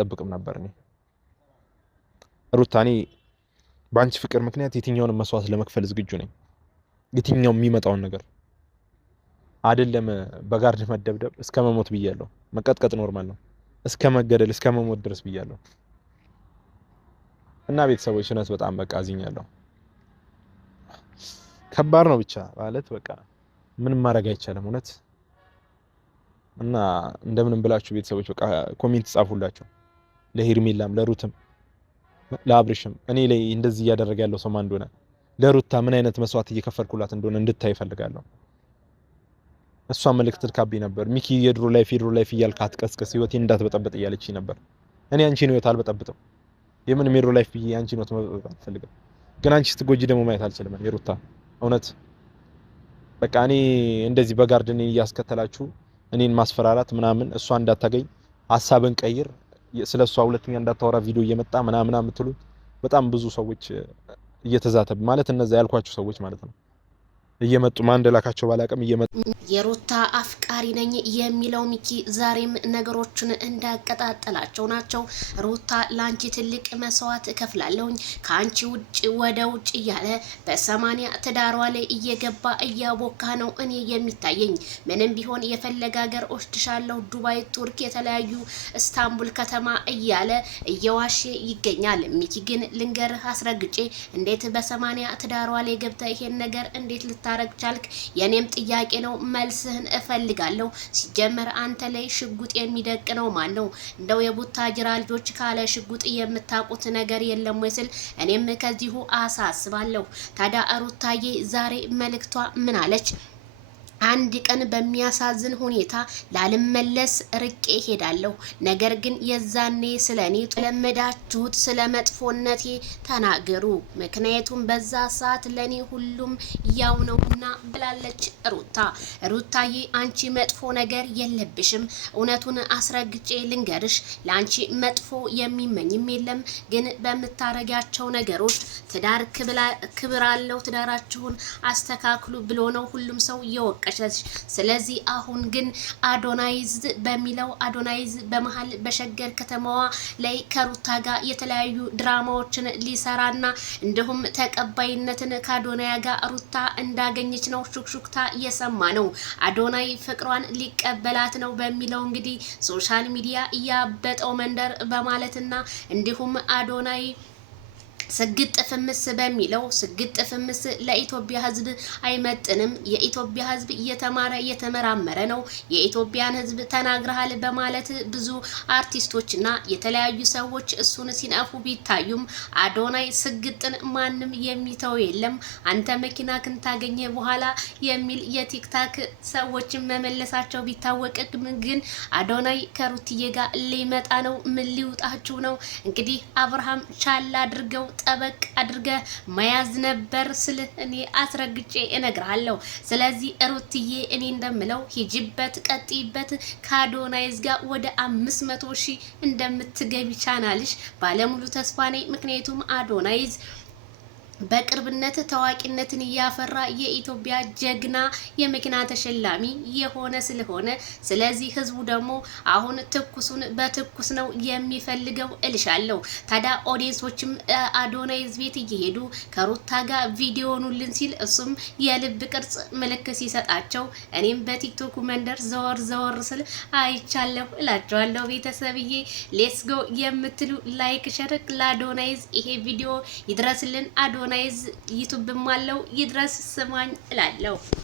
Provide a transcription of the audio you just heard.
አልጠብቅም ነበር እኔ ሩታኔ ባንቺ ፍቅር ምክንያት የትኛውንም መስዋዕት ለመክፈል ዝግጁ ነኝ የትኛው የሚመጣውን ነገር አይደለም በጋርድ መደብደብ እስከ መሞት ብያለሁ መቀጥቀጥ ኖርማል ነው እስከ መገደል እስከ መሞት ድረስ ብያለሁ እና ቤተሰቦች እውነት በጣም በቃ አዝኛለሁ ከባድ ነው ብቻ ማለት በቃ ምንም ማድረግ አይቻልም እውነት እና እንደምንም ብላችሁ ቤተሰቦች በቃ ኮሜንት ጻፉላችሁ ለሄርሜላም ለሩትም ለአብርሽም እኔ ላይ እንደዚህ እያደረገ ያለው ሰው ማን እንደሆነ ለሩታ ምን አይነት መስዋዕት እየከፈልኩላት እንደሆነ እንድታይ ፈልጋለሁ እሷ መልእክት ልካብኝ ነበር ሚኪ የድሮ ላይፍ እያልክ አትቀስቀስ ህይወቴን እንዳትበጠብጥ እያለችኝ ነበር እኔ አንቺን ህይወት አልበጠብጥም የምን ሜሮ ላይፍ አንቺን ህይወት መበጠብጥ አልፈልግም ግን አንቺ ስትጎጂ ደግሞ ማየት አልችልም የሩታ እውነት በቃ እኔ እንደዚህ በጋርድ እኔን እያስከተላችሁ እኔን ማስፈራራት ምናምን እሷ እንዳታገኝ ሐሳብን ቀይር ስለሷ ሁለተኛ እንዳታወራ ቪዲዮ እየመጣ ምናምን የምትሉ በጣም ብዙ ሰዎች እየተዛተብ ማለት እነዛ ያልኳችሁ ሰዎች ማለት ነው እየመጡ ማን እንደላካቸው ባላቀም እየመጡ የሩታ አፍቃሪ ነኝ የሚለው ሚኪ ዛሬም ነገሮችን እንዳቀጣጠላቸው ናቸው ሩታ ላንቺ ትልቅ መስዋዕት እከፍላለሁኝ ካንቺ ውጭ ወደ ውጭ እያለ በ80 ትዳሯ ላይ እየገባ እያቦካ ነው እኔ የሚታየኝ ምንም ቢሆን የፈለገ ሀገር ወስድሻለሁ ዱባይ ቱርክ የተለያዩ ኢስታንቡል ከተማ እያለ እየዋሸ ይገኛል ሚኪ ግን ልንገርህ አስረግጬ እንዴት በ80 ትዳሯ ላይ ገብታ ይሄን ነገር እንዴት ልታረግ ቻልክ የኔም ጥያቄ ነው መልስህን እፈልጋለሁ ሲጀመር አንተ ላይ ሽጉጥ የሚደቅነው ማን ነው እንደው የቡታጅራ ልጆች ካለ ሽጉጥ የምታቁት ነገር የለም ወይስል እኔም ከዚሁ አሳስባለሁ ታዲያ ሩታዬ ዛሬ መልእክቷ ምን አለች አንድ ቀን በሚያሳዝን ሁኔታ ላልመለስ ርቄ ሄዳለሁ ነገር ግን የዛኔ ስለኔ ተለመዳችሁት ስለመጥፎነቴ ተናገሩ ምክንያቱም በዛ ሰዓት ለኔ ሁሉም ያው ነውና ብላለች ሩታዬ አንቺ መጥፎ ነገር የለብሽም እውነቱን አስረግጬ ልንገርሽ ላንቺ መጥፎ የሚመኝም የለም ግን በመታረጋቸው ነገሮች ትዳር ክብር አለው ትዳራችሁን አስተካክሉ ብሎ ነው ሁሉም ሰው ይወቅ ስለዚህ አሁን ግን አዶናይዝ በሚለው አዶናይዝ በመሃል በሸገር ከተማዋ ላይ ከሩታ ጋር የተለያዩ ድራማዎችን ሊሰራና እንደሁም ተቀባይነትን ከአዶናይ ጋር ሩታ እንዳገኘች ነው ሹክሹክታ እየሰማ ነው አዶናይ ፍቅሯን ሊቀበላት ነው በሚለው እንግዲህ ሶሻል ሚዲያ ያበጠው መንደር በማለትና እንደሁም አዶናይ ስግጥ ፍምስ በሚለው ስግጥ ፍምስ ለኢትዮጵያ ህዝብ አይመጥንም የኢትዮጵያ ህዝብ እየተማረ እየተመራመረ ነው የኢትዮጵያን ህዝብ ተናግረሃል በማለት ብዙ አርቲስቶችና የተለያዩ ሰዎች እሱን ሲነፉ ቢታዩም አዶናይ ስግጥን ማንም የሚተው የለም አንተ መኪና ክንታገኘ በኋላ የሚል የቲክታክ ሰዎችን መመለሳቸው ቢታወቅም ግን አዶናይ ከሩትዬ ጋር ሊመጣ ነው ምን ሊውጣችሁ ነው እንግዲህ አብርሃም ቻላ አድርገው ጠበቅ አድርገ መያዝ ነበር ስለ እኔ አስረግጬ እነግራለሁ ስለዚህ ሩትዬ እኔ እንደምለው ሂጅበት ቀጥይበት ከአዶናይዝ ጋር ወደ 500,000 እንደምትገቢ ቻናልሽ ባለሙሉ ተስፋ ነኝ ምክንያቱም አዶናይዝ በቅርብነት ታዋቂነትን ያፈራ የኢትዮጵያ ጀግና የመኪና ተሸላሚ የሆነ ስለሆነ ስለዚህ ህዝቡ ደግሞ አሁን ትኩሱን በትኩስ ነው የሚፈልገው እልሻለሁ ታዲያ ኦዲየንሶችም አዶናይዝ ቤት እየሄዱ ከሩታ ጋር ቪዲዮኑልን ሲል እሱም የልብ ቅርጽ ምልክት ሲሰጣቸው እኔም በቲክቶክ መንደር ዘወር ስል አይቻለሁ እላቸዋለሁ ቤተሰብዬ ሌትስ ጎ የምትሉ ላይክ ሸር ለአዶናይዝ ይሄ ቪዲዮ ይድረስልን አዶናይዝ ዩቲዩብም አለው ይድረስ ስማኝ እላለሁ